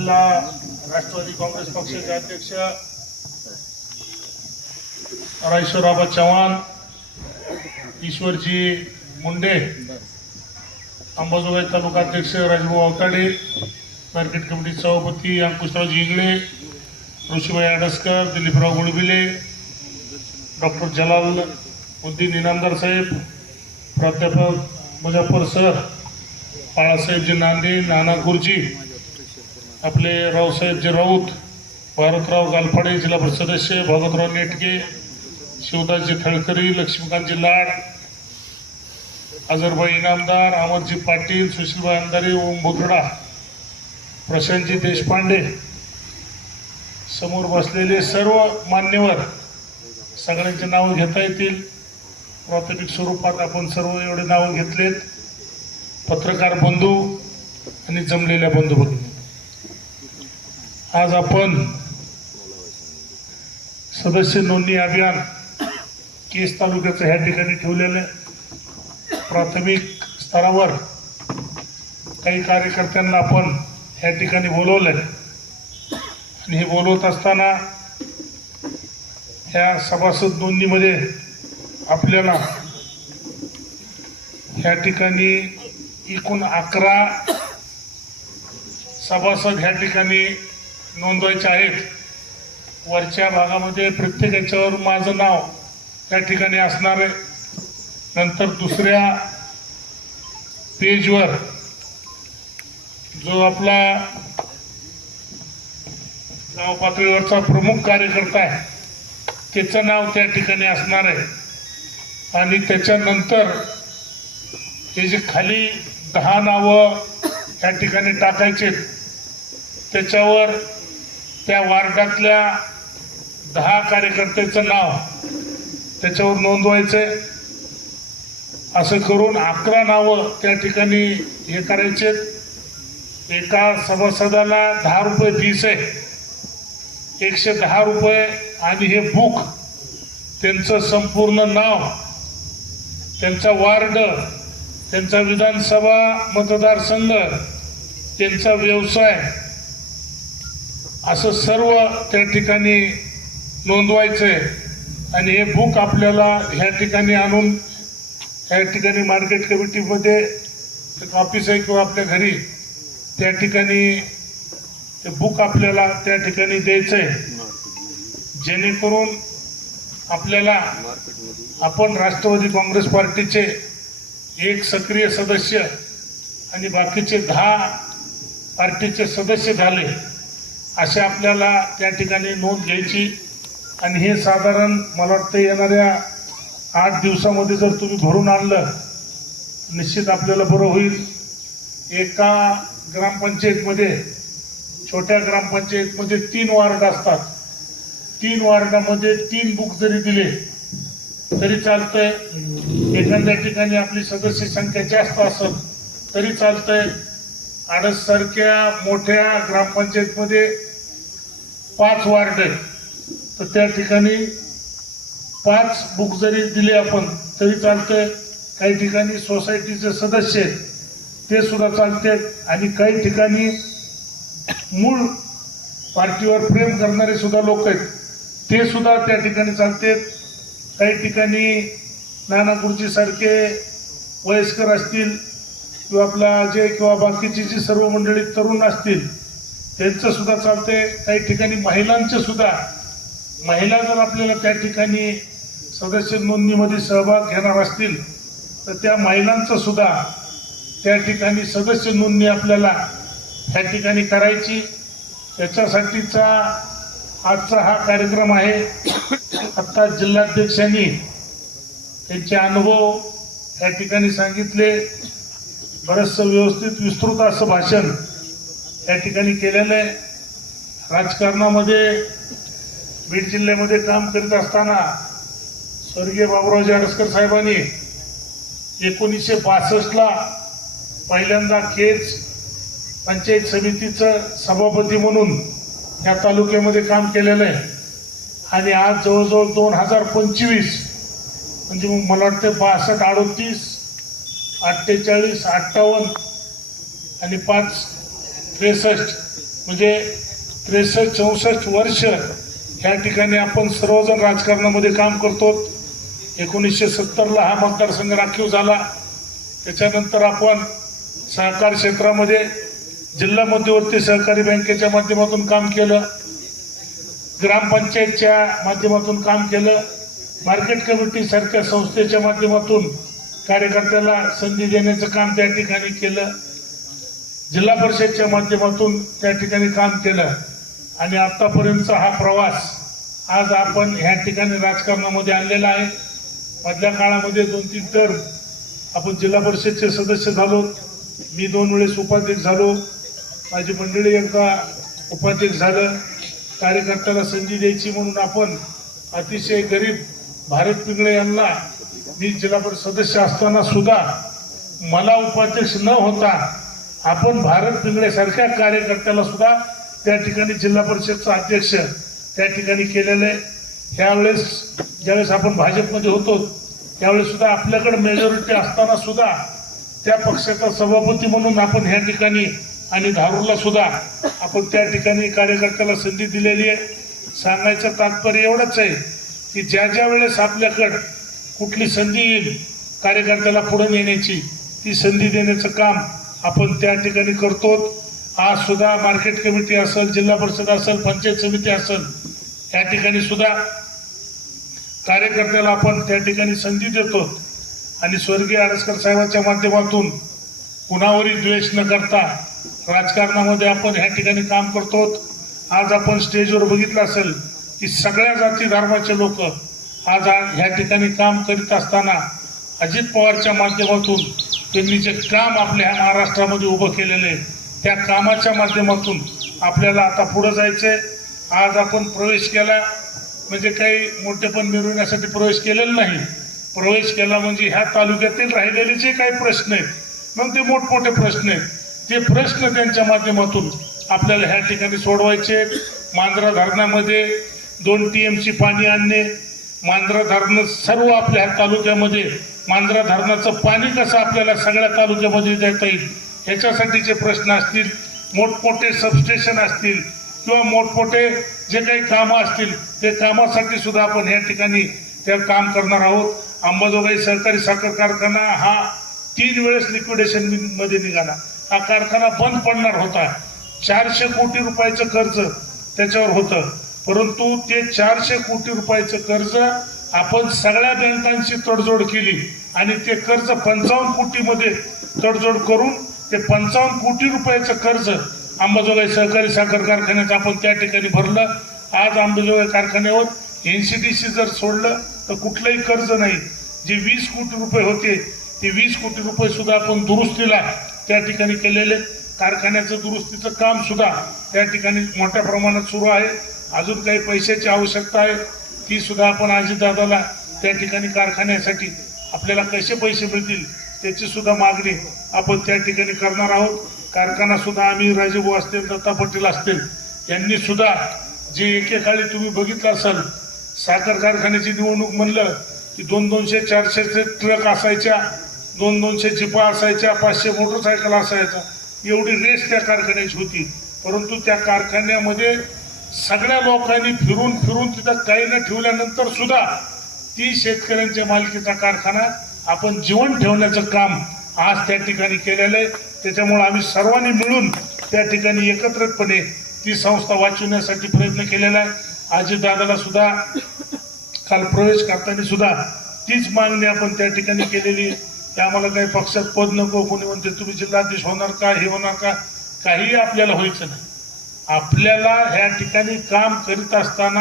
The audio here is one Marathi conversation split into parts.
जिल्हा राष्ट्रवादी काँग्रेस पक्षाचे अध्यक्ष रायश्वरराबा चव्हाण ईश्वरजी मुंडे अंबाजोगाई तालुका अध्यक्ष राजभाऊ आवताडे मार्केट कमिटी सभापती अंकुशराव इंगळे ऋषीबाई आडसकर दिलीपराव गुडबिले डॉक्टर जलाल उद्दीन इनामदार साहेब प्राध्यापक मुजफ्फर सर बाळासाहेबजी नांदे नाना गुरुजी आपले रावसाहेबजी राऊत भारतराव गालफाडे जिल्हा परिषद सदस्य भगतराव नेटके शिवदासजी थळकरी लक्ष्मीकांतजी लाड अजरबाई इनामदार अहमदजी पाटील सुशीलबाई अंधारे ओम भुतडा प्रशांतजी देशपांडे समोर बसलेले सर्व मान्यवर सगळ्यांचे नावं घेता येतील. प्राथमिक स्वरूपात आपण सर्व एवढे नावं घेतलेत. पत्रकार बंधू आणि जमलेल्या बंधू भगिनी आज आपण सदस्य नोंदणी अभियान केस तालुक्याचं ह्या ठिकाणी ठेवलेलं प्राथमिक स्तरावर काही कार्यकर्त्यांना आपण ह्या ठिकाणी बोलवलं आणि हे बोलवत असताना ह्या सभासद नोंदणीमध्ये आपल्याला ह्या ठिकाणी एकूण अकरा सभासद ह्या ठिकाणी नोंदवायचे आहेत. वरच्या भागामध्ये प्रत्येक याच्यावर माझं नाव त्या ठिकाणी असणार आहे. नंतर दुसऱ्या पेजवर जो आपला गाव पातळीवरचा प्रमुख कार्यकर्ता आहे त्याचं नाव त्या ठिकाणी असणार आहे. आणि त्याच्यानंतर हे जे खाली दहा नावं या ठिकाणी टाकायचे त्याच्यावर त्या वार्डातल्या दहा कार्यकर्त्याचं नाव त्याच्यावर नोंदवायचं असं करून अकरा नावं त्या ठिकाणी हे करायचे. एका सभासदाला दहा रुपये फीस आहे. एकशे दहा रुपये आणि हे बुक त्यांचं संपूर्ण नाव त्यांचा वार्ड त्यांचा विधानसभा मतदारसंघ त्यांचा व्यवसाय असं सर्व त्या ठिकाणी नोंदवायचं आहे आणि हे बुक आपल्याला ह्या ठिकाणी आणून ह्या ठिकाणी मार्केट कमिटीमध्ये एक ऑफिस आहे किंवा आपल्या घरी त्या ठिकाणी ते बुक आपल्याला त्या ठिकाणी द्यायचं आहे जेणेकरून आपल्याला आपण राष्ट्रवादी काँग्रेस पार्टीचे एक सक्रिय सदस्य आणि बाकीचे दहा पार्टीचे सदस्य झाले. असे आपल्याला त्या ठिकाणी नोंद घ्यायची. आणि हे साधारण मला वाटतं येणाऱ्या आठ दिवसामध्ये जर तुम्ही भरून आणलं निश्चित आपल्याला बरं होईल. एका ग्रामपंचायतमध्ये छोट्या ग्रामपंचायतमध्ये तीन वार्ड असतात. तीन वार्डामध्ये तीन बुक जरी दिले तरी चालतंय. एखाद्या ठिकाणी आपली सदस्य संख्या जास्त असत तरी चालतंय. आडससारख्या मोठ्या ग्रामपंचायतमध्ये पाच वार्ड आहेत. तर त्या ठिकाणी पाच बुक जरी दिले आपण तरी चालतंय. काही ठिकाणी सोसायटीचे सदस्य आहेत ते सुद्धा चालतात. आणि काही ठिकाणी मूळ पार्टीवर प्रेम करणारे सुद्धा लोक आहेत ते सुद्धा त्या ठिकाणी चालतात. काही ठिकाणी नाना वयस्कर असतील किंवा आपला अजय किंवा बाकीची जी सर्व मंडळी तरुण असतील त्यांचं सुद्धा चालते काही ठिकाणी महिलांचे सुद्धा. महिला जर आपल्याला त्या ठिकाणी सदस्य नोंदणीमध्ये सहभाग घेणार असतील तर त्या महिलांचं सुद्धा त्या ठिकाणी सदस्य नोंदणी आपल्याला त्या ठिकाणी करायची. त्याच्यासाठीचा आजचा हा कार्यक्रम आहे. आत्ता जिल्हाध्यक्षांनी त्यांचे अनुभव या ठिकाणी सांगितले. बरंचसं व्यवस्थित विस्तृत असं भाषण या ठिकाणी केलेलं आहे. राजकारणामध्ये बीड जिल्ह्यामध्ये काम करीत असताना स्वर्गीय बाबुरावजी जाडसकर साहेबांनी एकोणीसशे बासष्टला पहिल्यांदा केज पंचायत समितीचं सभापती म्हणून या तालुक्यामध्ये काम केलेलं आहे. आणि आज जवळजवळ दोन हजार पंचवीस म्हणजे मला वाटतं बासष्ट अडोतीस अठ्ठेचाळीस अठ्ठावन्न आणि पाच त्रेसष्ट. म्हणजे त्रेसष्ट चौसष्ट वर्ष ह्या ठिकाणी आपण सर्वजण राजकारणामध्ये काम करतो. एकोणीसशे सत्तरला हा मतदारसंघ राखीव झाला. त्याच्यानंतर आपण सहकार क्षेत्रामध्ये जिल्हा मध्यवर्ती सहकारी बँकेच्या माध्यमातून काम केलं. ग्रामपंचायतच्या माध्यमातून काम केलं. मार्केट कमिटीसारख्या संस्थेच्या माध्यमातून कार्यकर्त्याला संधी देण्याचं काम त्या ठिकाणी केलं. जिल्हा परिषदच्या माध्यमातून त्या ठिकाणी काम केलं. आणि आतापर्यंतचा हा प्रवास आज आपण ह्या ठिकाणी राजकारणामध्ये आणलेला आहे. मधल्या काळामध्ये दोन तीन तर आपण जिल्हा परिषदचे सदस्य झालो. मी दोन वेळेस उपाध्यक्ष झालो. माझी मंडळी एकदा उपाध्यक्ष झालं. कार्यकर्त्याला संधी द्यायची म्हणून आपण अतिशय गरीब भारत पिंगळे यांना मी जिल्हा परिषद सदस्य असताना सुद्धा मला उपाध्यक्ष न होता आपण भारत बिंगडेसारख्या कार्यकर्त्याला सुद्धा त्या ठिकाणी जिल्हा परिषदचा अध्यक्ष त्या ठिकाणी केलेलं आहे. ज्यावेळेस आपण भाजपमध्ये होतो त्यावेळेस सुद्धा आपल्याकडे मेजॉरिटी असताना सुद्धा त्या पक्षाचा सभापती म्हणून आपण ह्या ठिकाणी आणि धारूरला सुद्धा आपण त्या ठिकाणी कार्यकर्त्याला संधी दिलेली आहे. सांगायचं तात्पर्य एवढंच आहे की ज्या ज्या वेळेस आपल्याकडं कुठली संधी येईल? कार्यकर्त्याला पुढे नेण्याची. ती संधी देण्याचं काम आपण त्या ठिकाणी करतो आज सुद्धा मार्केट कमिटी असेल जिल्हा परिषद असेल पंचायत समिती असेल या ठिकाणी सुद्धा कार्यकर्त्याला आपण त्या ठिकाणी संधी देतो आणि स्वर्गीय आडसकर साहेबांच्या माध्यमातून कुणावरही द्वेष न करता राजकारणामध्ये आपण ह्या ठिकाणी काम करतो आज आपण स्टेजवर बघितलं असेल की सगळ्या जाती धर्माचे लोक आज ह्या ठिकाणी काम करीत असताना अजित पवारच्या माध्यमातून त्यांनी जे काम आपल्या ह्या महाराष्ट्रामध्ये उभं केलेलं आहे त्या कामाच्या माध्यमातून आपल्याला आता पुढं जायचंय. आज आपण प्रवेश केला म्हणजे काही मोठेपण मिळवण्यासाठी प्रवेश केलेला नाही. प्रवेश केला म्हणजे ह्या तालुक्यातील राहिलेले जे काही प्रश्न आहेत मग ते मोठमोठे प्रश्न आहेत. ते प्रश्न त्यांच्या माध्यमातून आपल्याला ह्या ठिकाणी सोडवायचे मांजरा धरणामध्ये दोन टी एम सी पाणी आणणे मांजरा धरणं सर्व आपल्या ह्या तालुक्यामध्ये मांजरा धरणाचं पाणी कसं आपल्याला सगळ्या तालुक्यामध्ये देता येईल ह्याच्यासाठीचे प्रश्न असतील मोठमोठे सबस्टेशन असतील किंवा मोठमोठे जे काही कामं असतील ते कामासाठी सुद्धा आपण या ठिकाणी त्या काम करणार आहोत. अंबाजोगाई सहकारी साखर कारखाना हा तीन वेळेस लिक्विडेशनमध्ये निघाला. हा कारखाना बंद पडणार होता. चारशे कोटी रुपयाचं कर्ज त्याच्यावर होतं. परंतु ते चारशे कोटी रुपयाचं कर्ज आपण सगळ्या बँकांशी तडजोड केली आणि ते कर्ज पंचावन्न कोटीमध्ये तडजोड करून ते पंचावन्न कोटी रुपयाचं कर्ज अंबाजोगाई सहकारी साखर कारखान्याचं आपण त्या ठिकाणी भरलं. आज अंबाजोगाई कारखान्यावर एनसीडीसी जर सोडलं तर कुठलंही कर्ज नाही. जे वीस कोटी रुपये होते ते वीस कोटी रुपये सुद्धा आपण दुरुस्तीला त्या ठिकाणी केलेले. कारखान्याचं दुरुस्तीचं काम सुद्धा त्या ठिकाणी मोठ्या प्रमाणात सुरू आहे. अजून काही पैशाची आवश्यकता आहे ती सुद्धा आपण अजितदादाला त्या ठिकाणी कारखान्यासाठी आपल्याला कसे पैसे मिळतील त्याची सुद्धा मागणी आपण त्या ठिकाणी करणार आहोत. कारखाना सुद्धा आम्ही राजीभाऊ असतील दत्ता पटेल असतील यांनी सुद्धा जे एकेकाळी तुम्ही बघितलं असाल साखर कारखान्याची निवडणूक म्हणलं की दोन दोनशे चारशेचे ट्रक असायच्या दोन दोनशे जिपा असायच्या पाचशे मोटरसायकल असायच्या एवढी रेस त्या कारखान्याची होती. परंतु त्या कारखान्यामध्ये सगळ्या लोकांनी फिरून फिरून तिथं काही न ठेवल्यानंतर सुद्धा ती शेतकऱ्यांच्या मालकीचा कारखाना आपण जीवन ठेवण्याचं काम आज त्या ठिकाणी केलेलं आहे. त्याच्यामुळे आम्ही सर्वांनी मिळून त्या ठिकाणी एकत्रितपणे ती संस्था वाचवण्यासाठी प्रयत्न केलेला आहे. अजितदादाला सुद्धा काल प्रवेश करताना सुद्धा तीच मागणी आपण त्या ठिकाणी केलेली आहे. की आम्हाला काही पक्षात पद नको कोणी म्हणते तुम्ही जिल्हाधीश होणार का? हे होणार का? काहीही आपल्याला व्हायचं नाही. आपल्याला ह्या ठिकाणी काम करीत असताना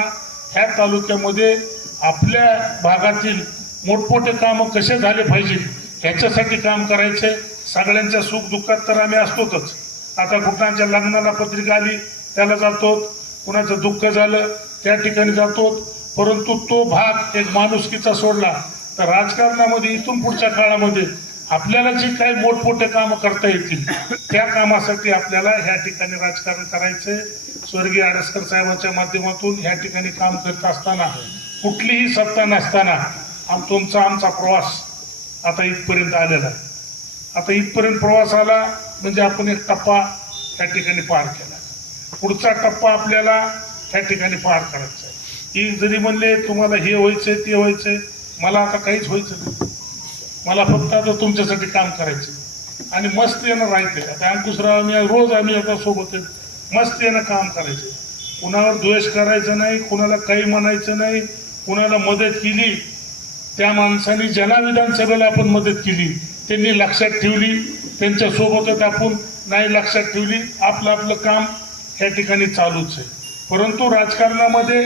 ह्या तालुक्यामध्ये आपल्या भागातील मोठमोठे कामं कसे झाले पाहिजे ह्याच्यासाठी काम करायचे. सगळ्यांच्या सुख दुःखात तर आम्ही असतोच आता कुठल्या लग्नाला पत्रिका आली त्याला जातो कुणाचं दुःख झालं त्या ठिकाणी जातो परंतु तो भाग एक माणुसकीचा सोडला. तर राजकारणामध्ये इथून पुढच्या काळामध्ये आपल्याला जे काही मोठमोठे कामं करता येतील त्या कामासाठी आपल्याला ह्या ठिकाणी राजकारण करायचंय. स्वर्गीय आडसकर साहेबांच्या माध्यमातून ह्या ठिकाणी काम करत असताना कुठलीही सत्ता नसताना आम तुमचा आमचा प्रवास आता इथपर्यंत आलेला. आता इथपर्यंत प्रवास आला म्हणजे आपण एक टप्पा त्या ठिकाणी पार केला. पुढचा टप्पा आपल्याला त्या ठिकाणी पार करायचा आहे. जरी म्हणले तुम्हाला हे व्हायचंय ते व्हायचंय. मला आता काहीच व्हायचं नाही. मला फक्त आता तुमच्यासाठी काम करायचं आणि मस्त येणं राहायचं आता अंकुशराव आम्ही रोज आम्ही आता सोबत आहे. मस्त येणं काम करायचं कुणावर द्वेष करायचं नाही कुणाला काही म्हणायचं नाही कुणाला मदत केली त्या माणसाने ज्यांना विधानसभेला आपण मदत केली त्यांनी लक्षात ठेवली त्यांच्यासोबतच आपण नाही लक्षात ठेवली आपलं आपलं काम या ठिकाणी चालूच आहे. परंतु राजकारणामध्ये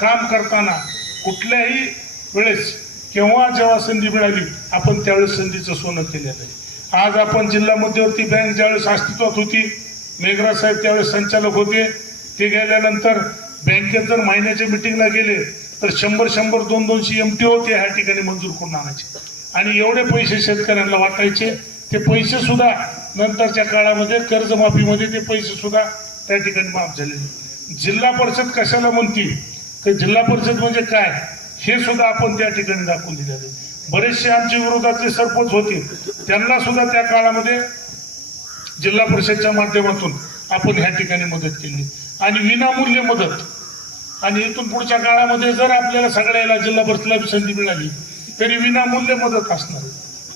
काम करताना कुठल्याही वेळेस केव्हा जेव्हा संधी मिळाली आपण त्यावेळेस संधीचं सोनं केलेलं आहे. आज आपण जिल्हा मध्यवर्ती बँक ज्यावेळेस अस्तित्वात होती मेघराज साहेब त्यावेळेस संचालक होते. ते गेल्यानंतर बँकेत जर महिन्याच्या मिटिंगला गेले तर शंभर शंभर दोन दोनशे एम टी होते ह्या ठिकाणी मंजूर करून आणायचे. आणि एवढे पैसे शेतकऱ्यांना वाटायचे. ते पैसे सुद्धा नंतरच्या काळामध्ये कर्जमाफीमध्ये ते पैसे सुद्धा त्या ठिकाणी माफ झालेले जिल्हा परिषद कशाला म्हणती? तर जिल्हा परिषद म्हणजे काय? हे सुद्धा आपण त्या ठिकाणी दाखवून दिलेलं आहे. बरेचसे आमच्या विरोधातले सरपंच होते. त्यांना सुद्धा त्या काळामध्ये जिल्हा परिषदच्या माध्यमातून आपण ह्या ठिकाणी मदत केली. आणि विनामूल्य मदत. आणि इथून पुढच्या काळामध्ये जर आपल्याला सगळ्याला जिल्हा परिषदला संधी मिळाली तरी विनामूल्य मदत असणार.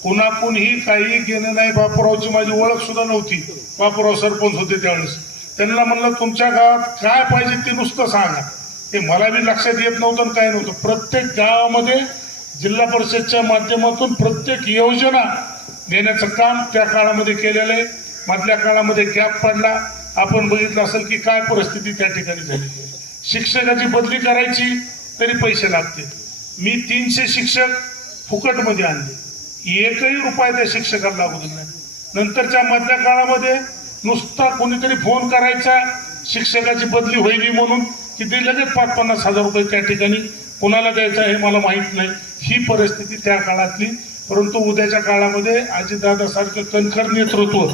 कुणाकुणही काही घेणं नाही. बापूरावची माझी ओळख सुद्धा नव्हती. बापूराव सरपंच होते त्यावेळेस. त्यांना म्हणलं तुमच्या गावात काय पाहिजे ते नुसतं सांगा. ते मला बी लक्षात येत नव्हतं आणि काय नव्हतं. प्रत्येक गावामध्ये जिल्हा परिषदच्या माध्यमातून प्रत्येक योजना देण्याचं काम त्या काळामध्ये केलेलं आहे. मधल्या काळामध्ये गॅप पडला. आपण बघितलं असेल की काय परिस्थिती त्या ठिकाणी झालेली आहे शिक्षकाची बदली करायची तरी पैसे लागते. मी तीनशे शिक्षक फुकटमध्ये आणले. एकही रुपया त्या शिक्षकाला लागू दिला नाही. नंतरच्या मधल्या काळामध्ये नुसता कोणीतरी फोन करायचा शिक्षकाची बदली होईली म्हणून की ते लगेच पाच पन्नास हजार रुपये त्या ठिकाणी कोणाला द्यायचं हे मला माहीत नाही. ही परिस्थिती त्या काळातली. परंतु उद्याच्या काळामध्ये आजीदादासारखं कणखर नेतृत्व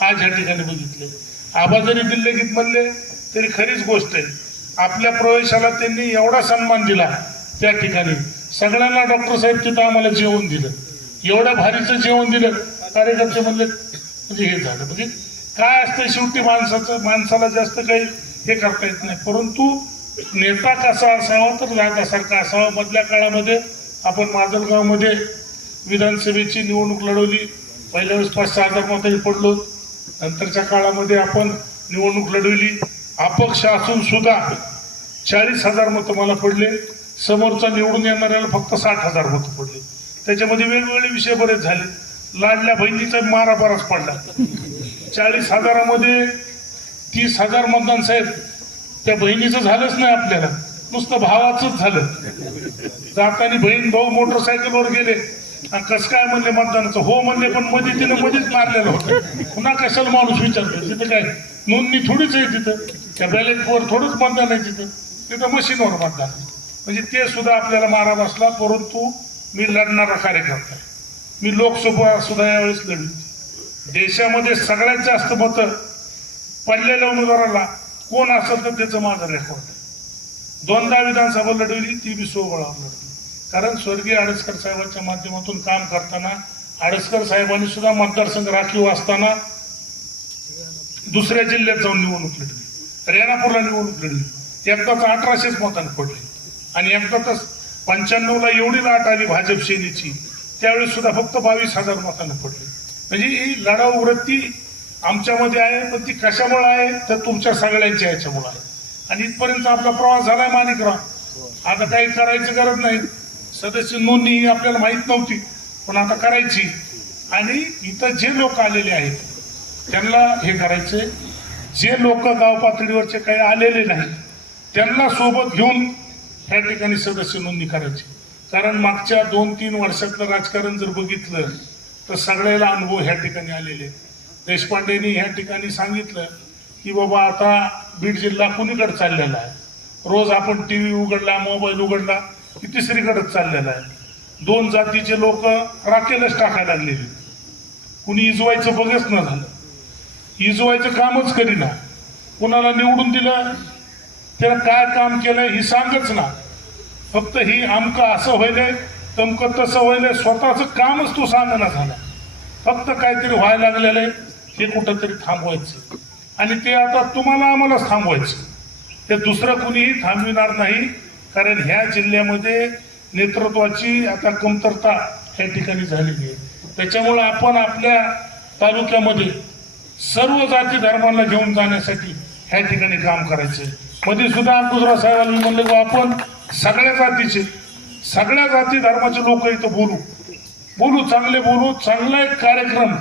आज ह्या ठिकाणी बघितले. आबा जरी दिल्लीत म्हणले तरी खरीच गोष्ट आहे. आपल्या प्रवेशाला त्यांनी एवढा सन्मान दिला त्या ठिकाणी. सगळ्यांना डॉक्टर साहेब तिथं आम्हाला जेवण दिलं. एवढं भारीचं जेवण दिलं. कार्यकर्ते म्हणले म्हणजे हे झालं. म्हणजे काय असतं शेवटी माणसाचं माणसाला जास्त काही हे करता येत नाही. परंतु नेता कसा असावा तर दादासारखा असावा. मधल्या काळामध्ये आपण माजलगावमध्ये विधानसभेची निवडणूक लढवली. पहिल्या वेळेस पाच सहा हजार मतही पडलो. नंतरच्या काळामध्ये आपण निवडणूक लढवली. अपक्ष असून सुद्धा चाळीस हजार मतं मला पडले. समोरचा निवडून येणाऱ्याला फक्त साठ हजार मतं पडले. त्याच्यामध्ये वेगवेगळे विषय बरेच झाले. लाडल्या बहिणीचा मारा बराच पडला. चाळीस हजारामध्ये तीस हजार मतदान साहेब त्या बहिणीचं झालंच नाही आपल्याला. नुसतं भावाचंच झालं. जाताना बहीण भाऊ मोटरसायकलवर गेले. आणि कसं काय म्हणले मतदानाचं? हो म्हणले पण मध्ये तिने मध्येच मारलेलं होतं. पुन्हा कशाला माणूस विचारतो तिथं काय? नोंदणी थोडीच आहे तिथं. त्या बॅलेटवर थोडंच मतदान आहे तिथं. तिथं मशीनवर मतदान म्हणजे ते सुद्धा आपल्याला मारा बसला परंतु मी लढणारा कार्यकर्ता आहे. मी लोकसभा सुद्धा यावेळेस लढली. देशामध्ये सगळ्यात जास्त मतं पडलेल्या उमेदवाराला कोण असेल तर त्याचं माझं रेकॉर्ड दोनदा विधानसभा लढवली ती बी सोबळावर लढली कारण स्वर्गीय आडसकर साहेबांच्या माध्यमातून काम करताना आडसकर साहेबांनी सुद्धा मतदारसंघ राखीव असताना दुसऱ्या जिल्ह्यात जाऊन निवडणूक लढली रेणापूरला निवडणूक लढली एकदाच अठराशेच मतांनी पडले. आणि एकदाच पंच्याण्णवला एवढी लाट आली भाजप सेनेची त्यावेळी सुद्धा फक्त बावीस हजार मतांना पडले. म्हणजे ही लढाऊ वृत्ती आमच्यामध्ये आहे पण ती कशामुळे आहे तर तुमच्या सगळ्यांच्या याच्यामुळं आहे. आणि इथपर्यंत आपला प्रवास झालाय माणिकराव. आता काही करायची गरज नाही. सदस्य नोंदणी ही आपल्याला माहीत नव्हती पण आता करायची. आणि इथं जे लोक आलेले आहेत त्यांना हे करायचे जे लोक गाव पातळीवरचे काही आलेले नाहीत त्यांना सोबत घेऊन ह्या ठिकाणी सदस्य नोंदणी करायची. कारण मागच्या दोन तीन वर्षातलं राजकारण जर बघितलं तर सगळ्याला अनुभव ह्या ठिकाणी आलेले आहेत. देशपांडेंनी ह्या ठिकाणी सांगितलं की बाबा आता बीड जिल्हा कुणीकडे चाललेला आहे? रोज आपण टी व्ही उघडला मोबाईल उघडला की तिसरीकडेच चाललेला आहे? दोन जातीचे लोक राखेलच टाकायला लागलेले. कुणी इजवायचं बघच न झालं. इजवायचं कामच करीना. कुणाला निवडून दिलं? त्याला काय काम केलंय ही सांगच ना. फक्त ही आमकं असं व्हायलंय तमकं तसं व्हायलंय स्वतःचं कामच तो ना झाला. फक्त काहीतरी व्हायला लागलेलं आहे. ते कुठंतरी थांबवायचं. आणि ते आता तुम्हाला आम्हालाच थांबवायचं. ते दुसरं कुणीही थांबविणार नाही कारण ह्या जिल्ह्यामध्ये नेतृत्वाची आता कमतरता या ठिकाणी झालेली आहे. त्याच्यामुळं आपण आपल्या तालुक्यामध्ये सर्व जाती धर्मांना घेऊन जाण्यासाठी ह्या ठिकाणी काम करायचं मध्ये सुद्धा गुजरात साहेबांनी म्हणलं की आपण सगळ्या जातीचे सगळ्या जाती धर्माचे लोक इथं बोलू. बोलू चांगले बोलू चांगला एक कार्यक्रम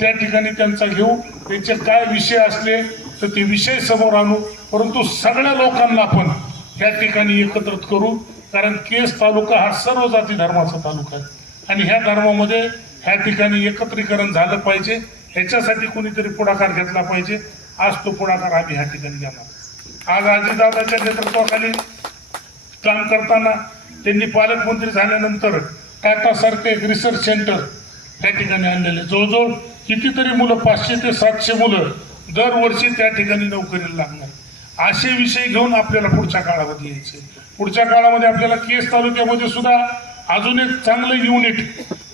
त्या ठिकाणी त्यांचा घेऊ त्यांचे काय विषय असले तर ते विषय समोर आणू. परंतु सगळ्या लोकांना आपण त्या ठिकाणी एकत्रित करू कारण केस तालुका हा सर्व जाती धर्माचा तालुका आहे. आणि ह्या धर्मामध्ये ह्या ठिकाणी एकत्रीकरण झालं पाहिजे ह्याच्यासाठी कोणीतरी पुढाकार घेतला पाहिजे. आज तो पुढाकार आम्ही ह्या ठिकाणी घेणार. आज आजीदादाच्या नेतृत्वाखाली काम करताना त्यांनी पालकमंत्री झाल्यानंतर टाटासारखे एक रिसर्च सेंटर त्या ठिकाणी आणलेले जवळजवळ कितीतरी मुलं पाचशे ते सातशे मुलं दरवर्षी त्या ठिकाणी नोकरीला लागणार. असे विषय घेऊन आपल्याला पुढच्या काळामध्ये यायचे. पुढच्या काळामध्ये आपल्याला केस तालुक्यामध्ये सुद्धा अजून एक चांगलं युनिट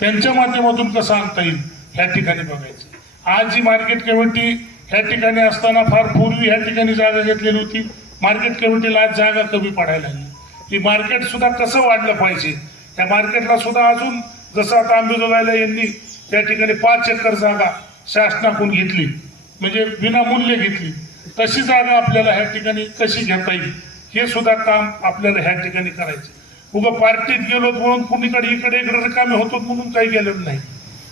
त्यांच्या माध्यमातून कसं आणता येईल ह्या ठिकाणी बघायचं. आज जी मार्केट कमिटी ह्या ठिकाणी असताना फार पूर्वी ह्या ठिकाणी जागा घेतलेली होती. मार्केट कमिटीला आज जागा कमी पडायला लागली. ही मार्केट सुद्धा कसं वाढलं पाहिजे त्या मार्केटला सुद्धा अजून जसं आता आंबेजोगाईला यांनी त्या ठिकाणी पाच एकर जागा शासनाकडून घेतली. म्हणजे विनामूल्य घेतली. तशी जागा आपल्याला ह्या ठिकाणी कशी घेता येईल? हे सुद्धा काम आपल्याला ह्या ठिकाणी करायचं. उगा पार्टीत गेलो म्हणून कुणीकडे इकडे इकडे रिकामे होतो म्हणून काही गेलेलं नाही.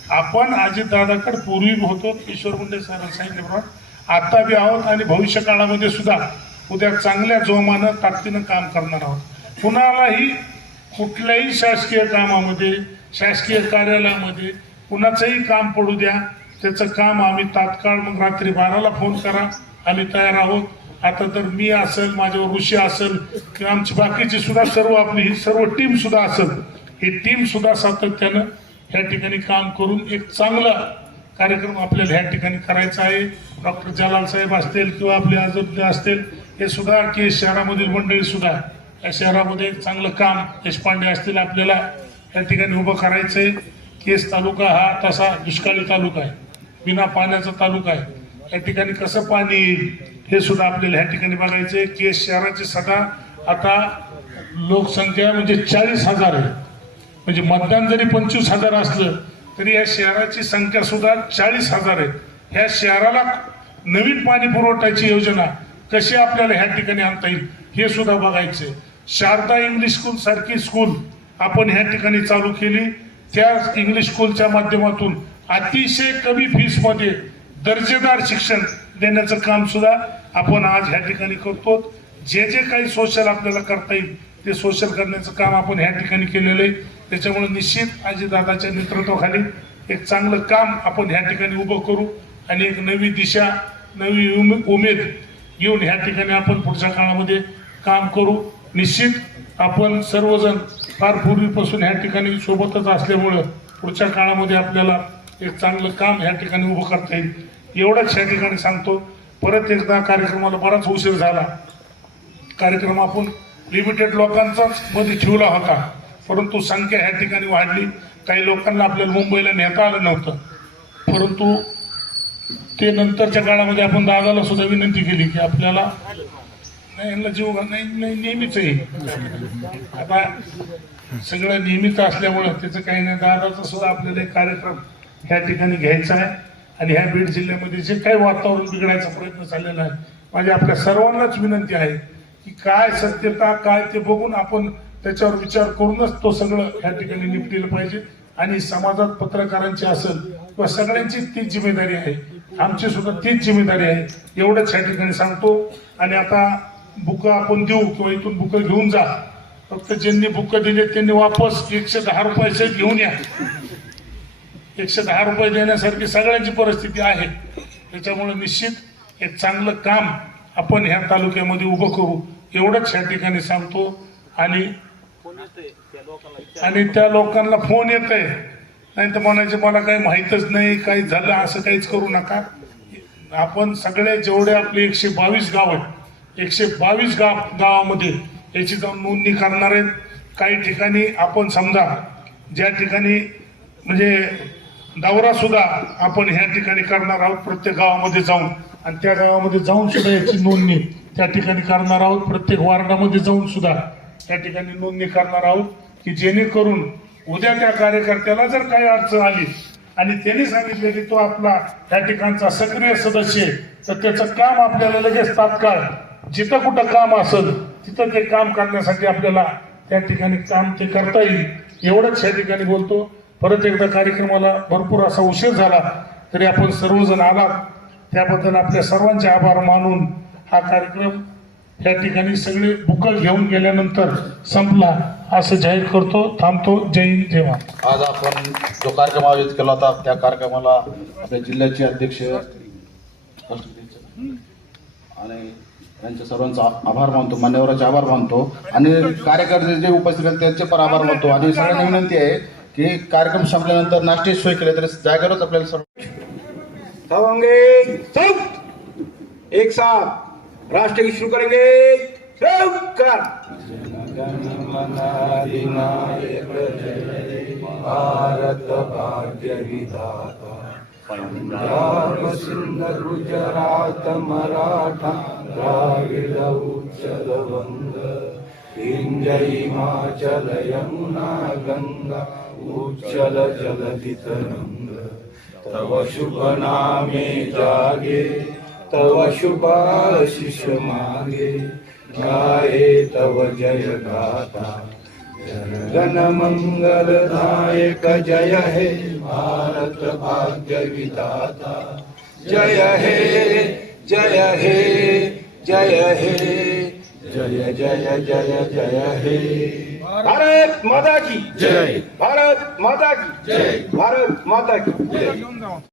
आपण अजितदादाकडे पूर्वी होतो ईश्वर मुंडे सर सांगितल्याप्रमाणे आता बी आहोत आणि भविष्य काळामध्ये सुद्धा उद्या चांगल्या जोमानं ताकदीनं काम करणार आहोत. कुणालाही कुठल्याही शासकीय कामामध्ये शासकीय कार्यालयामध्ये कुणाचंही काम पडू द्या त्याचं काम आम्ही तात्काळ मग रात्री बाराला फोन करा आम्ही तयार आहोत. आता तर मी असेल माझ्यावर ऋषी असेल किंवा आमची बाकीची सुद्धा सर्व आपली ही सर्व टीम सुद्धा असेल ही टीम सुद्धा सातत्यानं ह्या ठिकाणी काम करून एक चांगला कार्यक्रम आपल्याला ह्या ठिकाणी करायचा आहे. डॉक्टर जलाल साहेब असतील किंवा आपले अजून असतील हे सुद्धा की शहरामधील मंडळी सुद्धा या शहरामध्ये चांगलं काम देशपांडे असतील आपल्याला या ठिकाणी उभं करायचं आहे केस तालुका हा तसा दुष्काळी तालुका आहे. बिना पाण्याचा तालुका आहे. या ठिकाणी कसं पाणी येईल हे सुद्धा आपल्याला ह्या ठिकाणी बघायचं आहे केस शहराची सदा आता लोकसंख्या म्हणजे चाळीस हजार आहे. म्हणजे मतदान जरी पंचवीस हजार असलं तरी या शहराची संख्या सुद्धा चाळीस हजार आहे. ह्या शहराला नवीन पाणी पुरवठ्याची योजना कशी आपल्याला ह्या ठिकाणी आणता येईल हे सुद्धा बघायचे शारदा इंग्लिश स्कूल सारखी स्कूल आपण ह्या ठिकाणी चालू केली. त्या इंग्लिश स्कूलच्या माध्यमातून अतिशय कमी फीसमध्ये दर्जेदार शिक्षण देण्याचं काम सुद्धा आपण आज ह्या ठिकाणी करतो जे जे काही सोशल आपल्याला करता येईल ते सोशल करण्याचं काम आपण ह्या ठिकाणी केलेलं आहे. त्याच्यामुळे निश्चित अजितदादाच्या नेतृत्वाखाली एक चांगलं काम आपण ह्या ठिकाणी उभं करू आणि एक नवी दिशा नवी उमेद घेऊन ह्या ठिकाणी आपण पुढच्या काळामध्ये काम करू. निश्चित आपण सर्वजण फार पूर्वीपासून ह्या ठिकाणी सोबतच असल्यामुळं पुढच्या काळामध्ये आपल्याला एक चांगलं काम ह्या ठिकाणी उभं करता येईल. एवढंच ह्या ठिकाणी सांगतो. परत एकदा कार्यक्रमाला बराच उशीर झाला. कार्यक्रम आपण लिमिटेड लोकांचाच मध्ये ठेवला होता. परंतु संख्या ह्या ठिकाणी वाढली. काही लोकांना आपल्याला मुंबईला नेता आलं नव्हतं. परंतु ते नंतरच्या काळामध्ये आपण दादाला सुद्धा विनंती केली की आपल्याला नाही यांना जीव नाही नाही नेहमीच आहे. आता सगळं नियमित असल्यामुळं त्याचं काही नाही. दादाचा सुद्धा आपल्याला एक कार्यक्रम ह्या ठिकाणी घ्यायचा आहे. आणि ह्या बीड जिल्ह्यामध्ये जे काही वातावरण बिघडायचा प्रयत्न चाललेला आहे माझी आपल्या सर्वांनाच विनंती आहे की काय सत्यता काय ते बघून आपण त्याच्यावर विचार करूनच तो सगळं ह्या ठिकाणी निपटिलं पाहिजे. आणि समाजात पत्रकारांची असेल किंवा सगळ्यांची तीच जिम्मेदारी आहे. आमची सुद्धा तीच जिम्मेदारी आहे. एवढंच ह्या ठिकाणी सांगतो. आणि आता बुकं आपण देऊ किंवा इथून बुकं घेऊन जा. फक्त ज्यांनी बुकं दिले त्यांनी वापस एकशे दहा रुपयाचे घेऊन या. एकशे दहा रुपये देण्यासारखी सगळ्यांची परिस्थिती आहे. त्याच्यामुळे निश्चित एक चांगलं काम आपण ह्या तालुक्यामध्ये उभं करू. एवढंच ह्या ठिकाणी सांगतो. आणि आणि त्या लोकांना फोन येत आहे नाही तर म्हणायचे मला काही माहीतच नाही काही झालं असं काहीच करू नका. आपण सगळे जेवढे आपले एकशे बावीस गाव आहेत एकशे बावीस गाव गावामध्ये याची जाऊन नोंदणी करणार आहेत. काही ठिकाणी आपण समजा ज्या ठिकाणी म्हणजे दौरा सुद्धा आपण ह्या ठिकाणी करणार आहोत प्रत्येक गावामध्ये जाऊन. आणि त्या गावामध्ये जाऊन सुद्धा याची नोंदणी त्या ठिकाणी करणार आहोत प्रत्येक वार्डामध्ये जाऊन सुद्धा त्या ठिकाणी नोंदणी करणार आहोत की जेणेकरून उद्या त्या कार्यकर्त्याला जर काही अडचण आली आणि त्यांनी सांगितले की तो आपला त्या ठिकाणचा सक्रिय सदस्य आहे तर त्याचं काम आपल्याला लगेच तात्काळ जिथं कुठं काम असेल तिथं ते काम करण्यासाठी आपल्याला त्या ठिकाणी काम ते करता येईल. एवढंच या ठिकाणी बोलतो. परत एकदा कार्यक्रमाला भरपूर असा उशीर झाला तरी आपण सर्वजण आलात. त्याबद्दल आपल्या सर्वांचे आभार मानून हा कार्यक्रम या ठिकाणी सगळे बुकल घेऊन गेल्यानंतर संपला असं जाहीर करतो. थांबतो. जय हिंद जय आज आपण जो कार्यक्रम आयोजित केला होता त्या कार्यक्रमाला आपल्या जिल्ह्याचे अध्यक्ष आणि त्यांच्या सर्वांचा आभार मानतो मान्यवरांचे आभार मानतो. आणि कार्यकर्ते जे उपस्थित आहेत त्यांचे पण आभार मानतो. आणि सगळ्यांना विनंती आहे की कार्यक्रम संपल्यानंतर नाश्ते सोय केले तरी जागेवरच आपल्याला सर्व एक साथ. राष्ट्र की शुरू करेंगे भारत भाग्य विधाता पंजाब सिंध गुजरात मराठा द्राविड उच्चल वंग इंजय हिमाचल यमुना गंगा उच्चल जलधित रंग तव शुभ नामे जागे तव शुभाशिष मागे गाये तव जय गाथा जन मंगल दायक जय हे भारत भाग्य विधाता जय हे जय हे जय हे जय जय जय जय हे। भारत माता की जय। भारत माता की जय। भारत माता की जय।